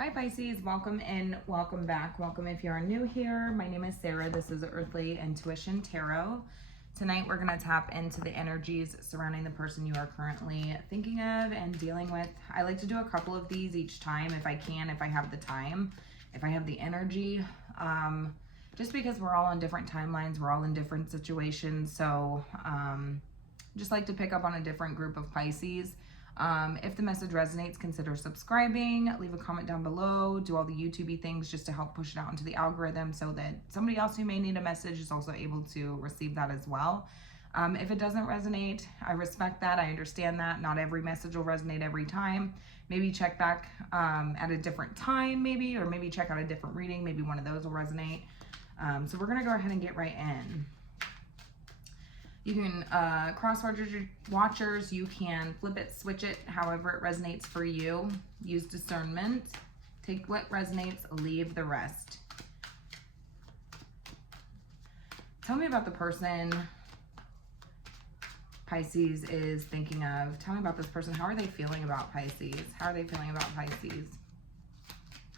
Hi Pisces, welcome in, welcome back, welcome if you are new here. My name is Sarah, this is Earthly Intuition Tarot. Tonight we're going to tap into the energies surrounding the person you are currently thinking of and dealing with. I like to do a couple of these each time if I can, if I have the time, if I have the energy. Just because we're all on different timelines, we're all in different situations, so just like to pick up on a different group of Pisces. If the message resonates, consider subscribing, leave a comment down below, do all the YouTube-y things just to help push it out into the algorithm so that somebody else who may need a message is also able to receive that as well. If it doesn't resonate, I respect that. I understand that. Not every message will resonate every time. Maybe check back at a different time maybe, or maybe check out a different reading. Maybe one of those will resonate. So we're going to go ahead and get right in. You can cross watchers, you can flip it, switch it, however it resonates for you. Use discernment. Take what resonates, leave the rest. Tell me about the person Pisces is thinking of. Tell me about this person. How are they feeling about Pisces? How are they feeling about Pisces?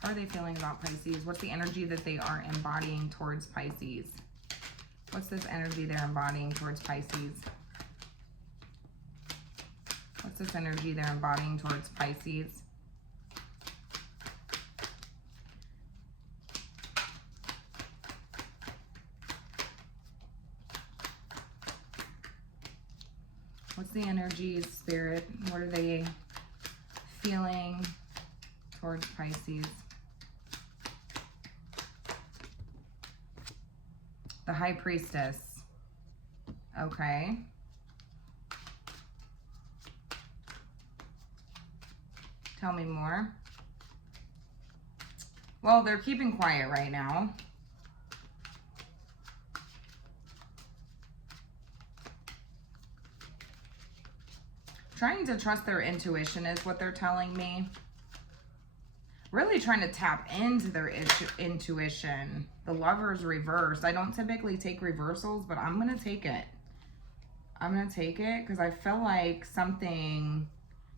How are they feeling about Pisces? What's the energy that they are embodying towards Pisces? What's this energy they're embodying towards Pisces? What's this energy they're embodying towards Pisces? What's the energy, spirit? What are they feeling towards Pisces? The High Priestess. Okay. Tell me more. Well, they're keeping quiet right now. Trying to trust their intuition is what they're telling me. Really trying to tap into their intuition. The Lover's reversed. I don't typically take reversals, but I'm going to take it. I'm going to take it because I feel like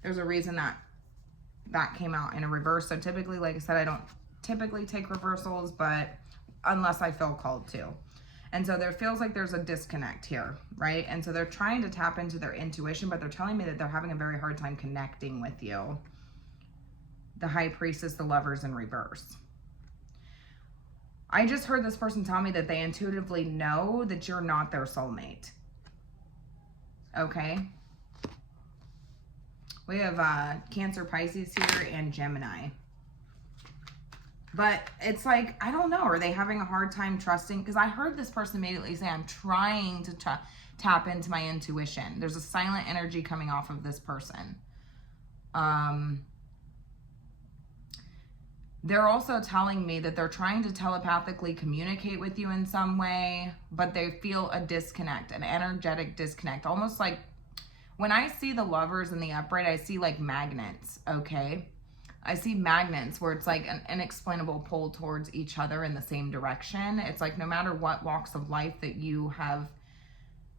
there's a reason that came out in a reverse. So typically, like I said, I don't typically take reversals, but unless I feel called to. And so there feels like there's a disconnect here, right? And so they're trying to tap into their intuition, but they're telling me that they're having a very hard time connecting with you. The High Priestess, the Lovers in reverse. I just heard this person tell me that they intuitively know that you're not their soulmate. Okay. We have Cancer, Pisces here, and Gemini. But it's like, I don't know. Are they having a hard time trusting? Because I heard this person immediately say, I'm trying to tap into my intuition. There's a silent energy coming off of this person. They're also telling me that they're trying to telepathically communicate with you in some way, but they feel a disconnect, an energetic disconnect. Almost like when I see the Lovers in the upright, I see like magnets, okay? I see magnets where it's like an inexplainable pull towards each other in the same direction. It's like no matter what walks of life that you have,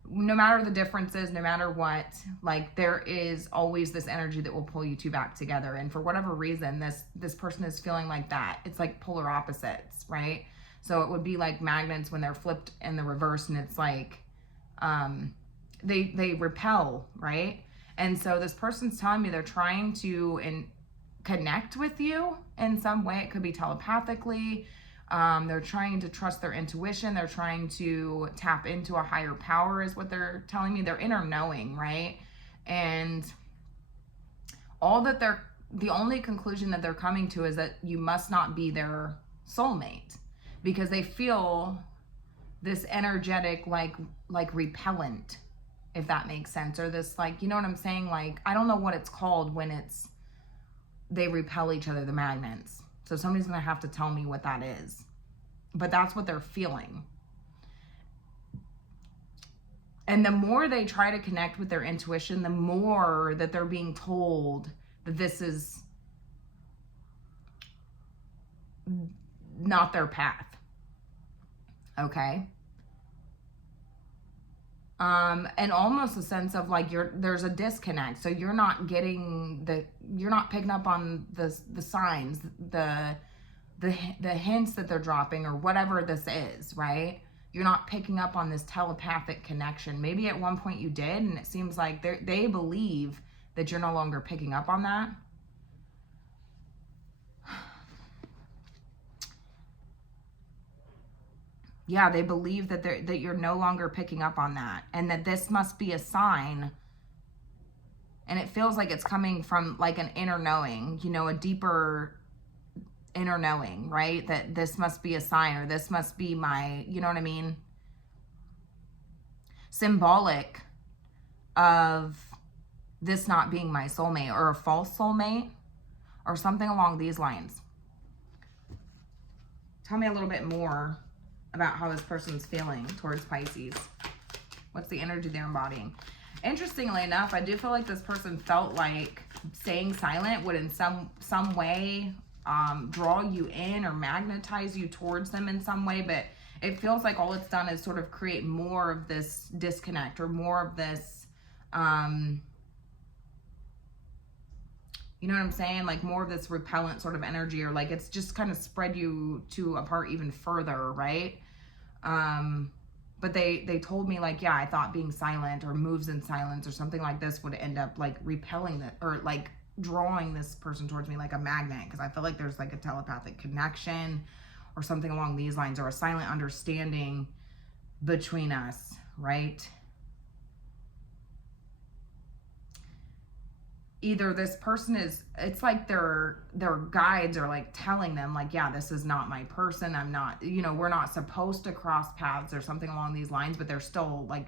no matter the differences, no matter what, like there is always this energy that will pull you two back together. And for whatever reason, this person is feeling like that. It's like polar opposites, right? So it would be like magnets when they're flipped in the reverse, and it's like they repel, right? And so this person's telling me they're trying to connect with you in some way. It could be telepathically. They're trying to trust their intuition. They're trying to tap into a higher power is what they're telling me. Their inner knowing, right? And the only conclusion that they're coming to is that you must not be their soulmate, because they feel this energetic, like repellent, if that makes sense. Or this, like, you know what I'm saying? Like, I don't know what it's called when they repel each other, the magnets. So somebody's going to have to tell me what that is. But that's what they're feeling. And the more they try to connect with their intuition, the more that they're being told that this is not their path. Okay? And almost a sense of like there's a disconnect. So you're not picking up on the signs, the hints that they're dropping or whatever this is, right? You're not picking up on this telepathic connection. Maybe at one point you did, and it seems like they believe that you're no longer picking up on that. Yeah, they believe that you're no longer picking up on that, and that this must be a sign. And it feels like it's coming from like an inner knowing, you know, a deeper inner knowing, right? That this must be a sign, or this must be my, you know what I mean? Symbolic of this not being my soulmate, or a false soulmate, or something along these lines. Tell me a little bit more about how this person's feeling towards Pisces. What's the energy they're embodying? Interestingly enough, I do feel like this person felt like staying silent would in some way draw you in or magnetize you towards them in some way, but it feels like all it's done is sort of create more of this disconnect, or more of this, you know what I'm saying? Like more of this repellent sort of energy, or like it's just kind of spread you two apart even further, right? But they told me like, yeah, I thought being silent or moves in silence or something like this would end up like repelling that, or like drawing this person towards me like a magnet, because I feel like there's like a telepathic connection or something along these lines, or a silent understanding between us, right? Either this person is, it's like their guides are like telling them like, yeah, this is not my person, I'm not, you know, we're not supposed to cross paths or something along these lines, but they're still like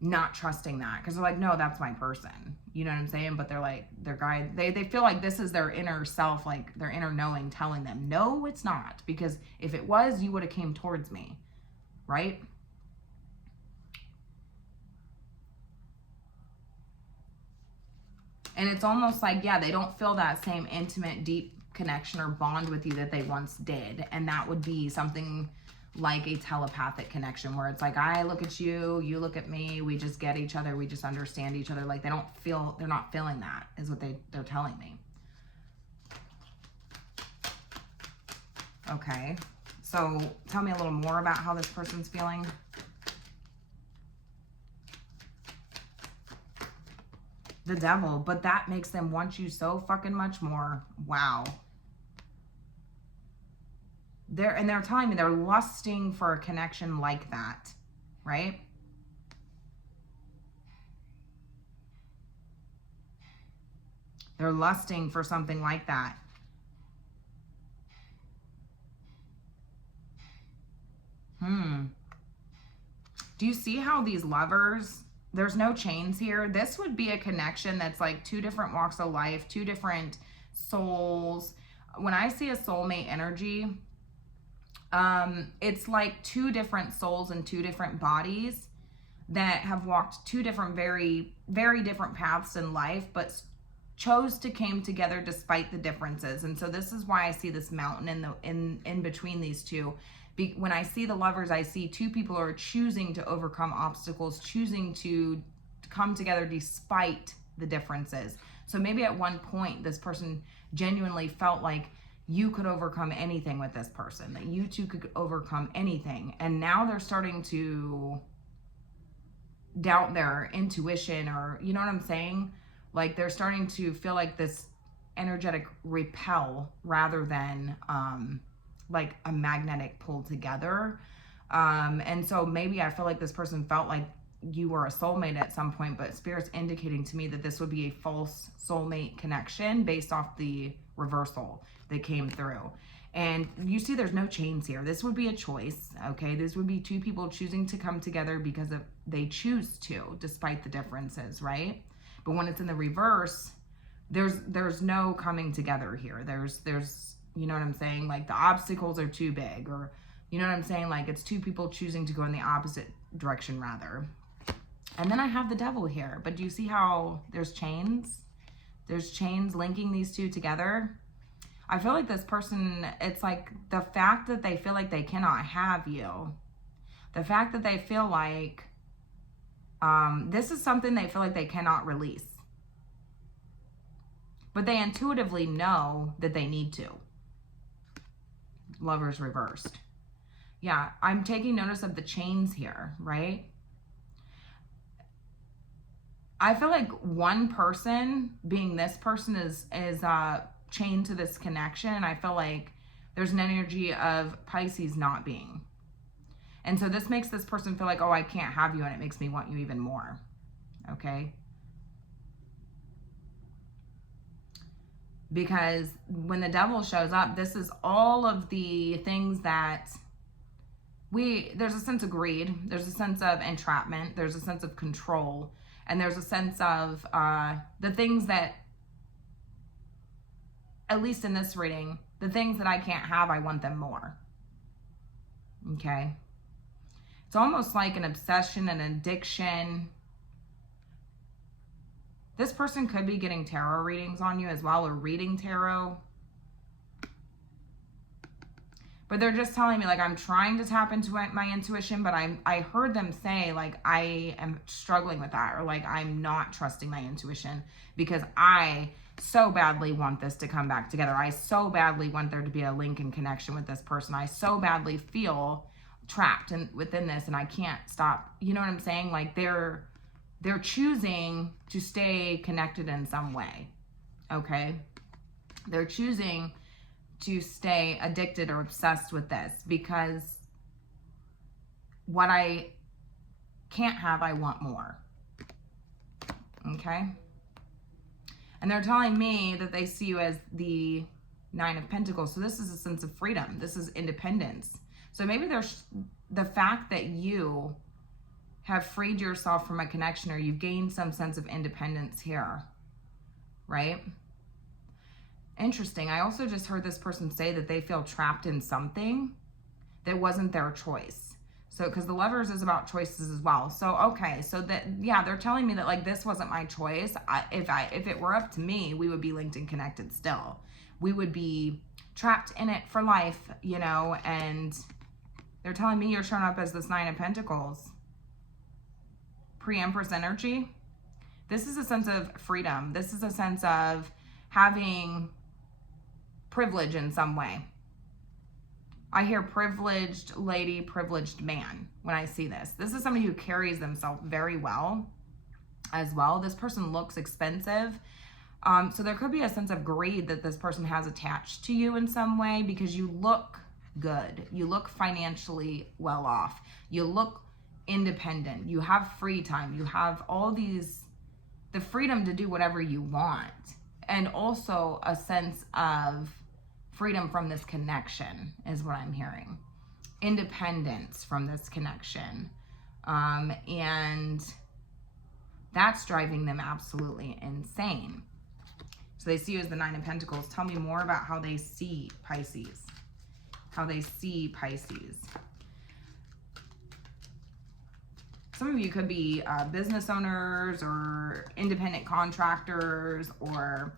not trusting that, because they're like, no, that's my person, you know what I'm saying? But they're like, their guide, they feel like this is their inner self, like their inner knowing telling them, no, it's not, because if it was, you would have came towards me, right? And it's almost like, yeah, they don't feel that same intimate, deep connection or bond with you that they once did. And that would be something like a telepathic connection, where it's like, I look at you, you look at me, we just get each other, we just understand each other. Like they're not feeling that, is what they're telling me. Okay, so tell me a little more about how this person's feeling. The Devil, but that makes them want you so fucking much more. Wow. They're telling me they're lusting for a connection like that, right? They're lusting for something like that. Do you see how these lovers, there's no chains here? This would be a connection that's like two different walks of life, two different souls. When I see a soulmate energy, it's like two different souls and two different bodies that have walked two different, very, very different paths in life, but chose to came together despite the differences. And so this is why I see this mountain in between these two. When I see the lovers, I see two people who are choosing to overcome obstacles, choosing to come together despite the differences. So maybe at one point, this person genuinely felt like you could overcome anything with this person, that you two could overcome anything. And now they're starting to doubt their intuition, or, you know what I'm saying? Like they're starting to feel like this energetic repel rather than, like a magnetic pull together. And so maybe I feel like this person felt like you were a soulmate at some point, but Spirit's indicating to me that this would be a false soulmate connection based off the reversal that came through. And you see there's no chains here. This would be a choice, okay? This would be two people choosing to come together because they choose to, despite the differences, right? But when it's in the reverse, there's no coming together here. There's you know what I'm saying? Like the obstacles are too big, or you know what I'm saying? Like it's two people choosing to go in the opposite direction rather. And then I have the Devil here, but do you see how there's chains? There's chains linking these two together. I feel like this person, it's like the fact that they feel like they cannot have you, the fact that they feel like This is something they feel like they cannot release. But they intuitively know that they need to. Lovers reversed. Yeah, I'm taking notice of the chains here, right? I feel like one person, being this person, is chained to this connection. And I feel like there's an energy of Pisces not being. And so this makes this person feel like, oh, I can't have you, and it makes me want you even more. Okay? Because when the devil shows up, this is all of the things that there's a sense of greed, there's a sense of entrapment, there's a sense of control, and there's a sense of the things that, at least in this reading, the things that I can't have, I want them more. Okay? It's almost like an obsession, an addiction. This person could be getting tarot readings on you as well, or reading tarot. But they're just telling me, like, I'm trying to tap into my intuition, but I heard them say, like, I am struggling with that, or like, I'm not trusting my intuition because I so badly want this to come back together. I so badly want there to be a link and connection with this person. I so badly feel trapped within this, and I can't stop. You know what I'm saying? Like, they're choosing to stay connected in some way. Okay? They're choosing to stay addicted or obsessed with this because what I can't have, I want more. Okay? And they're telling me that they see you as the Nine of Pentacles. So this is a sense of freedom. This is independence. So maybe there's the fact that you have freed yourself from a connection, or you've gained some sense of independence here, right? Interesting. I also just heard this person say that they feel trapped in something that wasn't their choice. So, because the Lovers is about choices as well. So, okay. So that, yeah, they're telling me that, like, this wasn't my choice. If it were up to me, we would be linked and connected still. We would be trapped in it for life, you know, and they're telling me you're showing up as this Nine of Pentacles. Pre-Empress energy. This is a sense of freedom. This is a sense of having privilege in some way. I hear privileged lady, privileged man when I see this. This is somebody who carries themselves very well as well. This person looks expensive. So there could be a sense of greed that this person has attached to you in some way because you look good. You look financially well off. You look independent. You have free time. You have all these, the freedom to do whatever you want. And also a sense of freedom from this connection is what I'm hearing. Independence from this connection. And that's driving them absolutely insane. So they see you as the Nine of Pentacles. Tell me more about how they see Pisces. How they see Pisces. Some of you could be business owners or independent contractors, or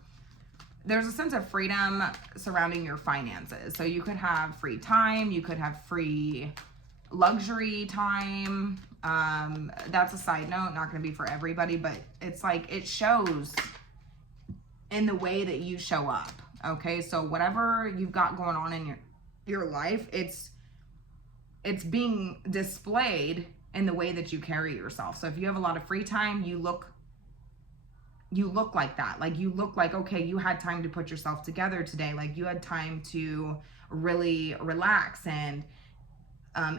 there's a sense of freedom surrounding your finances. So you could have free time. You could have free luxury time. That's a side note, not going to be for everybody, but it's like it shows in the way that you show up. Okay, so whatever you've got going on in your life, it's being displayed in the way that you carry yourself. So if you have a lot of free time, you look like that. Like, you look like, okay, you had time to put yourself together today. Like, you had time to really relax and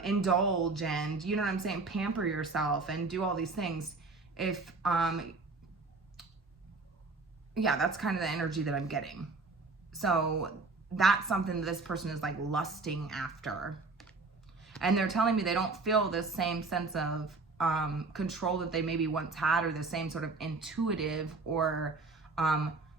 indulge and, you know what I'm saying, pamper yourself and do all these things. If yeah, that's kind of the energy that I'm getting. So that's something that this person is like lusting after. And they're telling me they don't feel this same sense of control that they maybe once had, or the same sort of intuitive or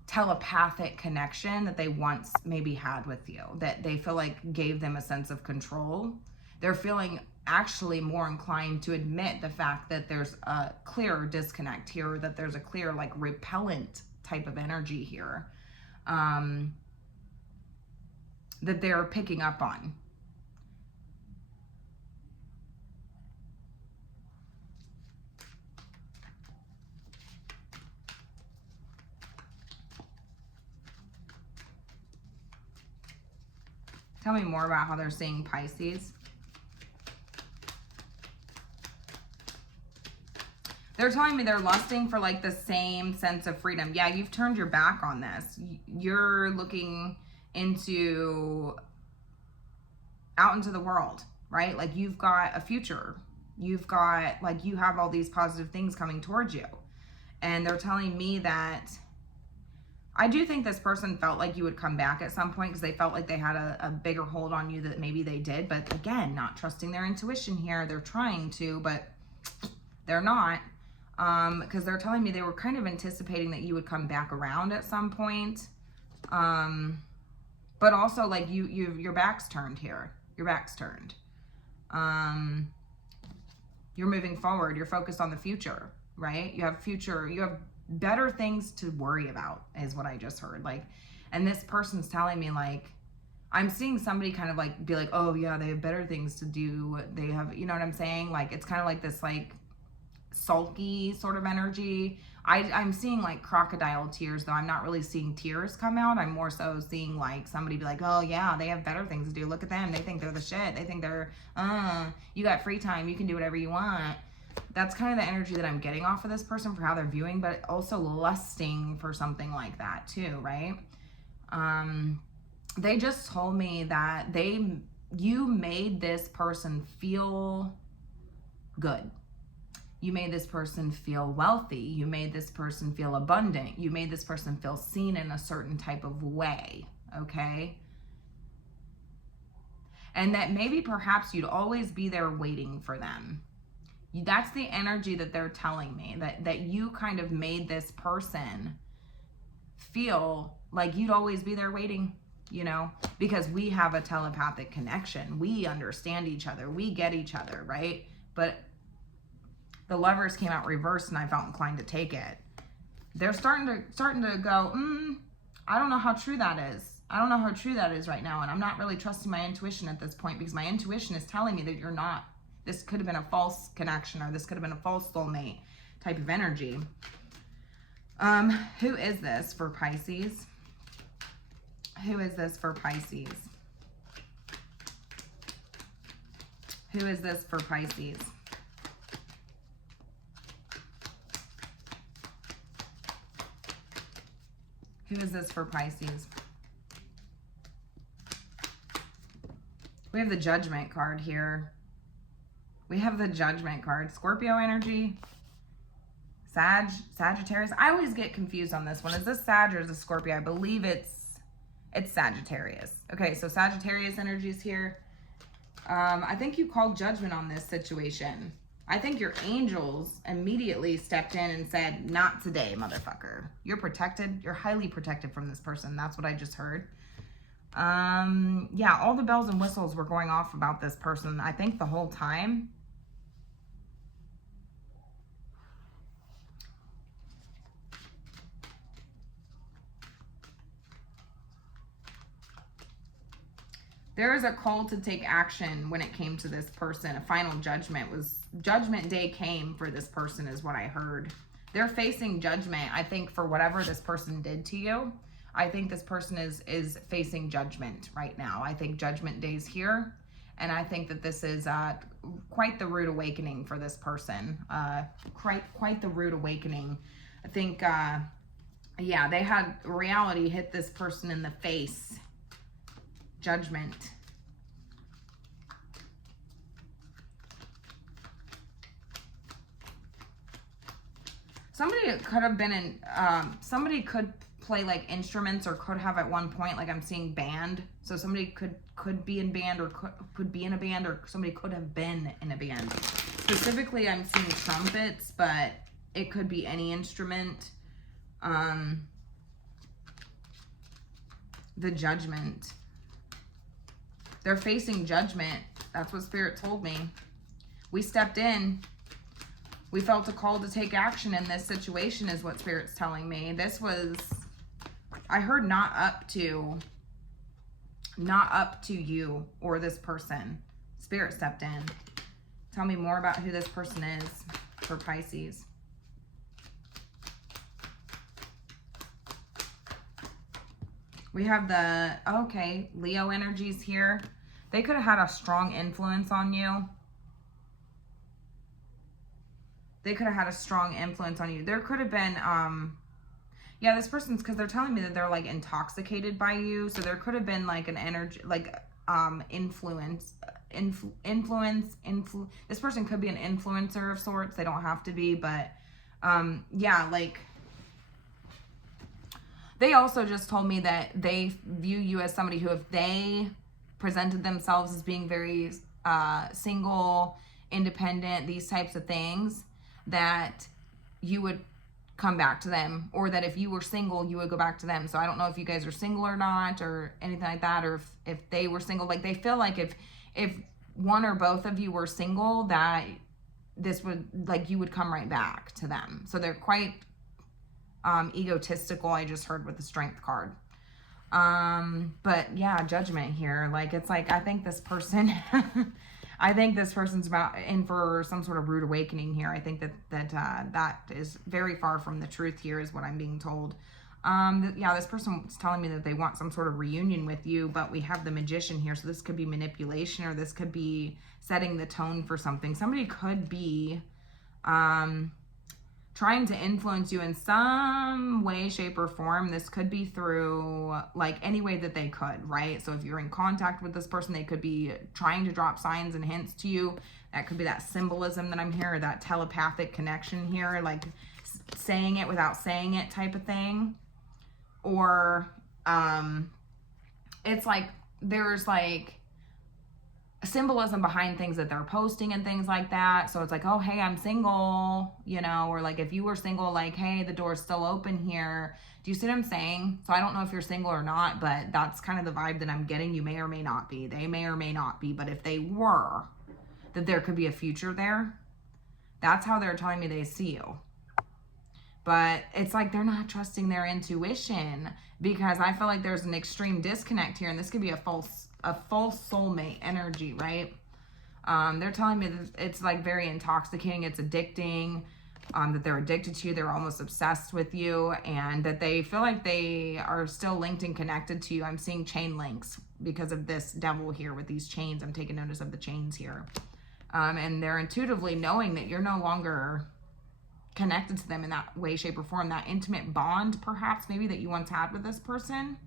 telepathic connection that they once maybe had with you, that they feel like gave them a sense of control. They're feeling actually more inclined to admit the fact that there's a clear disconnect here, that there's a clear like repellent type of energy here that they're picking up on. Tell me more about how they're seeing Pisces. They're telling me they're lusting for like the same sense of freedom. Yeah, you've turned your back on this. You're looking out into the world, right? Like you've got a future. You've got, like, you have all these positive things coming towards you. And they're telling me that I do think this person felt like you would come back at some point because they felt like they had a bigger hold on you that maybe they did. But again, not trusting their intuition here. They're trying to, but they're not. Because they're telling me they were kind of anticipating that you would come back around at some point. But also, like, your back's turned here. Your back's turned. You're moving forward. You're focused on the future, right? You have better things to worry about is what I just heard. Like, and this person's telling me, like, I'm seeing somebody kind of like be like, oh yeah, they have better things to do. They have, you know what I'm saying? Like, it's kind of like this, like, sulky sort of energy. I'm seeing like crocodile tears, though. I'm not really seeing tears come out. I'm more so seeing like somebody be like, oh yeah, they have better things to do. Look at them. They think they're the shit. They think they're, you got free time. You can do whatever you want. That's kind of the energy that I'm getting off of this person for how they're viewing, but also lusting for something like that too, right? They just told me that you made this person feel good. You made this person feel wealthy. You made this person feel abundant. You made this person feel seen in a certain type of way, okay? And that maybe perhaps you'd always be there waiting for them. That's the energy that they're telling me, that you kind of made this person feel like you'd always be there waiting, you know, because we have a telepathic connection. We understand each other. We get each other, right? But the Lovers came out reversed and I felt inclined to take it. They're starting to go, I don't know how true that is. I don't know how true that is right now. And I'm not really trusting my intuition at this point because my intuition is telling me that you're not. This could have been a false connection, or this could have been a false soulmate type of energy. Who is this for Pisces? Who is this for Pisces? Who is this for Pisces? Who is this for Pisces? We have the Judgment card here. We have the Judgment card. Scorpio energy. Sagittarius. I always get confused on this one. Is this Sag or is this Scorpio? I believe it's Sagittarius. Okay, so Sagittarius energy is here. I think you called judgment on this situation. I think your angels immediately stepped in and said, not today, motherfucker. You're protected. You're highly protected from this person. That's what I just heard. Yeah, all the bells and whistles were going off about this person, I think, the whole time. There is a call to take action when it came to this person. A final judgment day came for this person is what I heard. They're facing judgment, I think, for whatever this person did to you. I think this person is facing judgment right now. I think judgment day's here. And I think that this is quite the rude awakening for this person. Quite the rude awakening. I think, yeah, they had reality hit this person in the face. Judgment. Somebody could have been in, somebody could play like instruments or could have at one point, like I'm seeing band. So somebody could be in band or could be in a band, or somebody could have been in a band. Specifically, I'm seeing trumpets, but it could be any instrument. The Judgment. They're facing judgment. That's what Spirit told me. We stepped in. We felt a call to take action in this situation is what Spirit's telling me. This was, I heard not up to you or this person. Spirit stepped in. Tell me more about who this person is for Pisces. We have the, okay, Leo energies here. They could have had a strong influence on you. They could have had a strong influence on you. There could have been, yeah, this person's, because they're telling me that they're like intoxicated by you. So there could have been like an energy, like influence. This person could be an influencer of sorts. They don't have to be, but yeah, like they also just told me that they view you as somebody who, if they presented themselves as being very single, independent, these types of things, that you would come back to them, or that if you were single, you would go back to them. So I don't know if you guys are single or not, or anything like that, or if they were single. Like, they feel like if one or both of you were single, that this would, like, you would come right back to them. So they're quite egotistical, I just heard with the Strength card. But yeah, Judgment here. Like, it's like, I think this person I think this person's in for some sort of rude awakening here. I think that is very far from the truth here, is what I'm being told. Yeah, this person is telling me that they want some sort of reunion with you, but we have the Magician here. So this could be manipulation, or this could be setting the tone for something. Somebody could be trying to influence you in some way, shape, or form. This could be through, like, any way that they could, right? So if you're in contact with this person, they could be trying to drop signs and hints to you. That could be that symbolism that I'm hearing, that telepathic connection here, like saying it without saying it type of thing. Or it's like there's like symbolism behind things that they're posting and things like that. So it's like, oh, hey, I'm single, you know, or like if you were single, like, hey, the door's still open here. Do you see what I'm saying? So I don't know if you're single or not, but that's kind of the vibe that I'm getting. You may or may not be. They may or may not be. But if they were, that there could be a future there. That's how they're telling me they see you. But it's like they're not trusting their intuition, because I feel like there's an extreme disconnect here, and this could be a false soulmate energy, right? They're telling me that it's like very intoxicating, it's addicting, that they're addicted to you, they're almost obsessed with you, and that they feel like they are still linked and connected to you. I'm seeing chain links because of this devil here with these chains. I'm taking notice of the chains here. And they're intuitively knowing that you're no longer connected to them in that way, shape, or form. That intimate bond, perhaps, maybe, that you once had with this person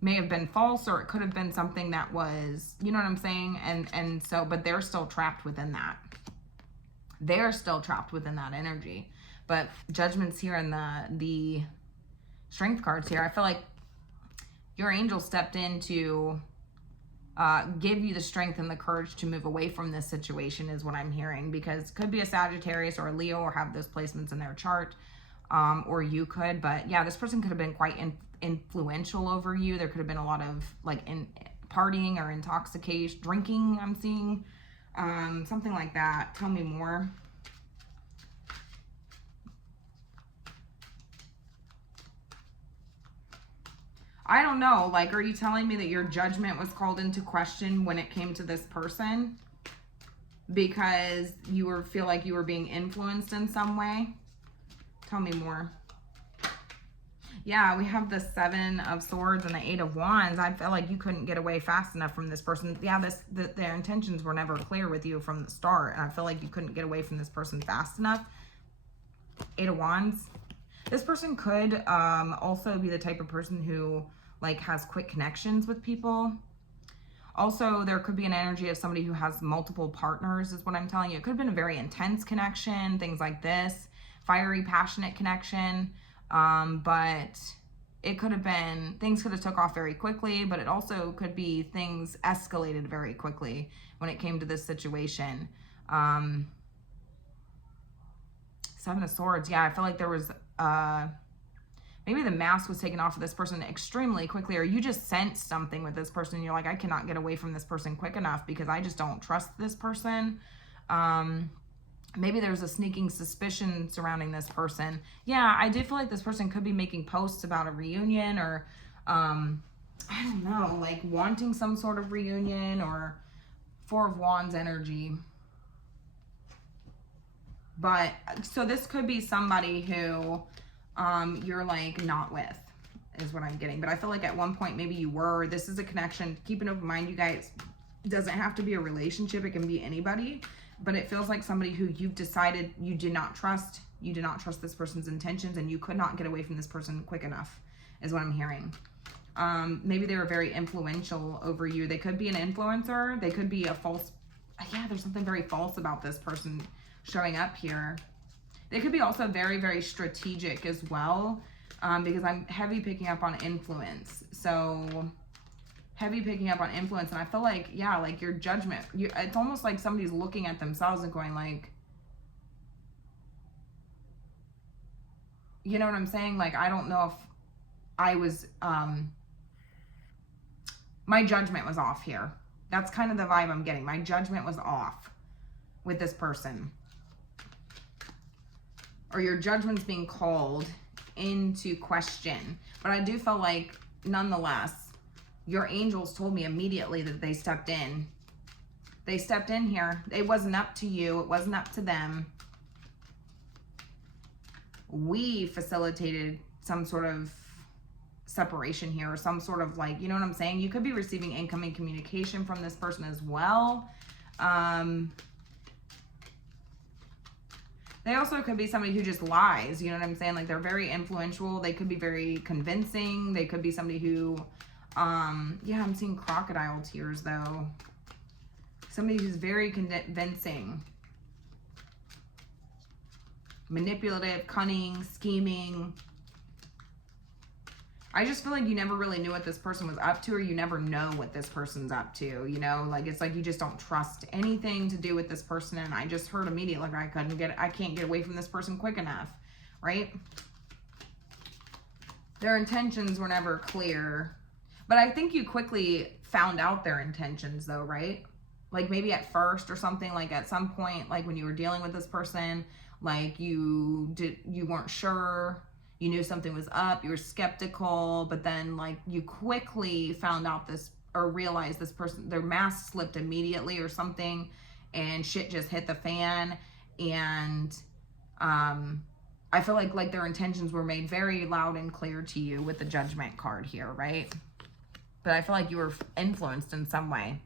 may have been false, or it could have been something that was, you know what I'm saying? And so, but they're still trapped within that. They're still trapped within that energy. But Judgment's here, and the Strength cards here. I feel like your angel stepped in to give you the strength and the courage to move away from this situation, is what I'm hearing, because it could be a Sagittarius or a Leo, or have those placements in their chart, or you could. But yeah, this person could have been quite influential over you. There could have been a lot of like partying or intoxication, drinking, I'm seeing, something like that. Tell me more. I don't know, like, are you telling me that your judgment was called into question when it came to this person because you feel like you were being influenced in some way? Tell me more. Yeah, we have the 7 of Swords and the 8 of Wands. I feel like you couldn't get away fast enough from this person. Yeah, their intentions were never clear with you from the start. And I feel like you couldn't get away from this person fast enough. 8 of Wands. This person could also be the type of person who like has quick connections with people. Also, there could be an energy of somebody who has multiple partners, is what I'm telling you. It could have been a very intense connection, things like this, fiery, passionate connection. But it could have been, things could have took off very quickly, but it also could be things escalated very quickly when it came to this situation. 7 of Swords. Yeah, I feel like there was, maybe the mask was taken off of this person extremely quickly, or you just sensed something with this person and you're like, I cannot get away from this person quick enough because I just don't trust this person. Maybe there's a sneaking suspicion surrounding this person. Yeah, I do feel like this person could be making posts about a reunion, or I don't know, like wanting some sort of reunion, or 4 of Wands energy. But so this could be somebody who you're like not with. is what I'm getting. But I feel like at one point maybe you were. This is a connection. Keep an open mind, you guys. It doesn't have to be a relationship. It can be anybody. But it feels like somebody who you've decided you did not trust. You did not trust this person's intentions, and you could not get away from this person quick enough, is what I'm hearing. Maybe they were very influential over you. They could be an influencer. They could be a false. Yeah, there's something very false about this person showing up here. They could be also very, very strategic as well, because I'm heavy picking up on influence. So heavy picking up on influence. And I feel like, yeah, like your judgment, it's almost like somebody's looking at themselves and going like, you know what I'm saying? Like, I don't know if I was, my judgment was off here. That's kind of the vibe I'm getting. My judgment was off with this person. Or your judgment's being called into question. But I do feel like, nonetheless, your angels told me immediately that they stepped in. They stepped in here. It wasn't up to you. It wasn't up to them. We facilitated some sort of separation here, or some sort of like, you know what I'm saying? You could be receiving incoming communication from this person as well. They also could be somebody who just lies, you know what I'm saying? Like, they're very influential. They could be very convincing. They could be somebody who, yeah, I'm seeing crocodile tears though. Somebody who's very convincing. Manipulative, cunning, scheming. I just feel like you never really knew what this person was up to, or you never know what this person's up to, you know? Like, it's like you just don't trust anything to do with this person, and I just heard immediately, like, I can't get away from this person quick enough, right? Their intentions were never clear, but I think you quickly found out their intentions though, right? Like, maybe at first or something, like at some point, like when you were dealing with this person, like you weren't sure. You knew something was up, you were skeptical, but then like you quickly found out this, or realized this person, their mask slipped immediately or something, and shit just hit the fan. And I feel like their intentions were made very loud and clear to you with the Judgment card here, right? But I feel like you were influenced in some way.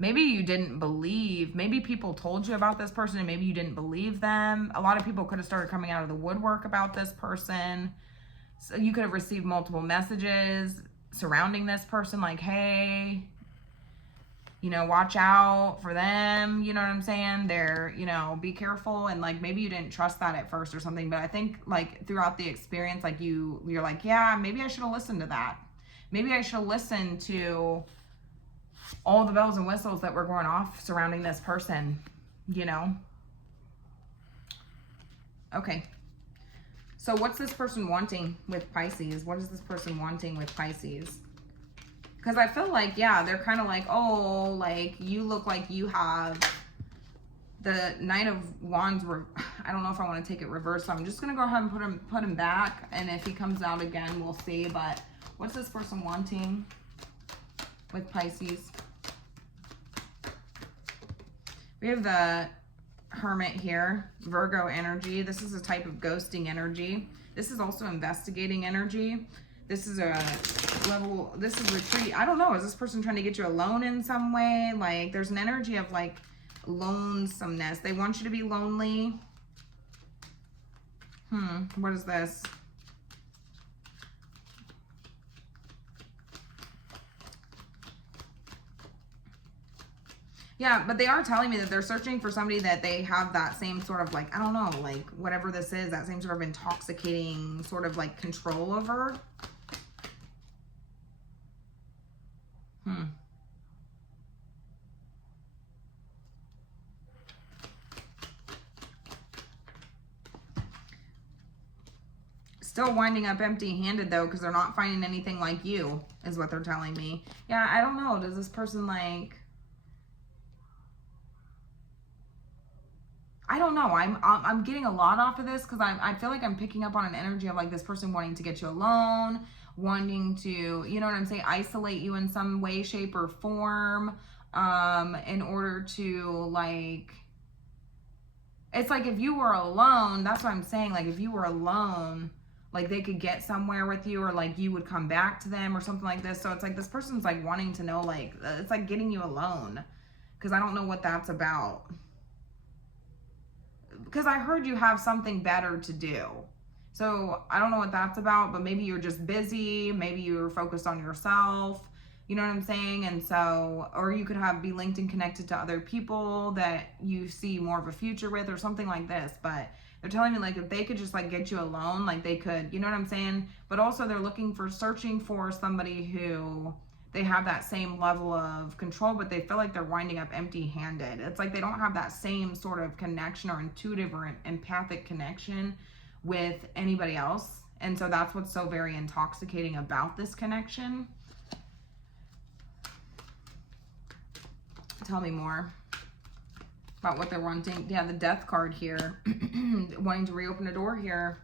Maybe you didn't believe, maybe people told you about this person and maybe you didn't believe them. A lot of people could have started coming out of the woodwork about this person. So you could have received multiple messages surrounding this person, like, hey, you know, watch out for them. You know what I'm saying? They're, you know, be careful. And like, maybe you didn't trust that at first or something. But I think like throughout the experience, like you're like, yeah, maybe I should have listened to that. Maybe I should have listened to all the bells and whistles that were going off surrounding this person, you know? Okay. So what's this person wanting with Pisces? What is this person wanting with Pisces? Because I feel like, yeah, they're kind of like, oh, like, you look like you have the Knight of Wands. I don't know if I want to take it reverse, so I'm just going to go ahead and put him back. And if he comes out again, we'll see. But what's this person wanting with Pisces? We have the Hermit here, Virgo energy. This is a type of ghosting energy. This is also investigating energy. This is a level, this is retreat. I don't know, is this person trying to get you alone in some way? Like, there's an energy of like lonesomeness. They want you to be lonely. What is this? Yeah, but they are telling me that they're searching for somebody that they have that same sort of like, I don't know, like whatever this is, that same sort of intoxicating sort of like control over. Still winding up empty-handed though, because they're not finding anything like you, is what they're telling me. Yeah, I don't know. Does this person like... I don't know. I'm getting a lot off of this because I feel like I'm picking up on an energy of like this person wanting to get you alone, wanting to, you know what I'm saying, isolate you in some way, shape, or form, in order to like, it's like if you were alone, that's what I'm saying, like if you were alone, like they could get somewhere with you, or like you would come back to them or something like this. So it's like this person's like wanting to know, like it's like getting you alone, because I don't know what that's about. Because I heard you have something better to do. So I don't know what that's about, but maybe you're just busy. Maybe you're focused on yourself. You know what I'm saying? And so, or you could be linked and connected to other people that you see more of a future with, or something like this. But they're telling me, like, if they could just like get you alone, like they could, you know what I'm saying? But also they're searching for somebody who they have that same level of control, but they feel like they're winding up empty-handed. It's like they don't have that same sort of connection or intuitive or empathic connection with anybody else. And so that's what's so very intoxicating about this connection. Tell me more about what they're wanting. Yeah, the Death card here. Wanting to reopen a door here.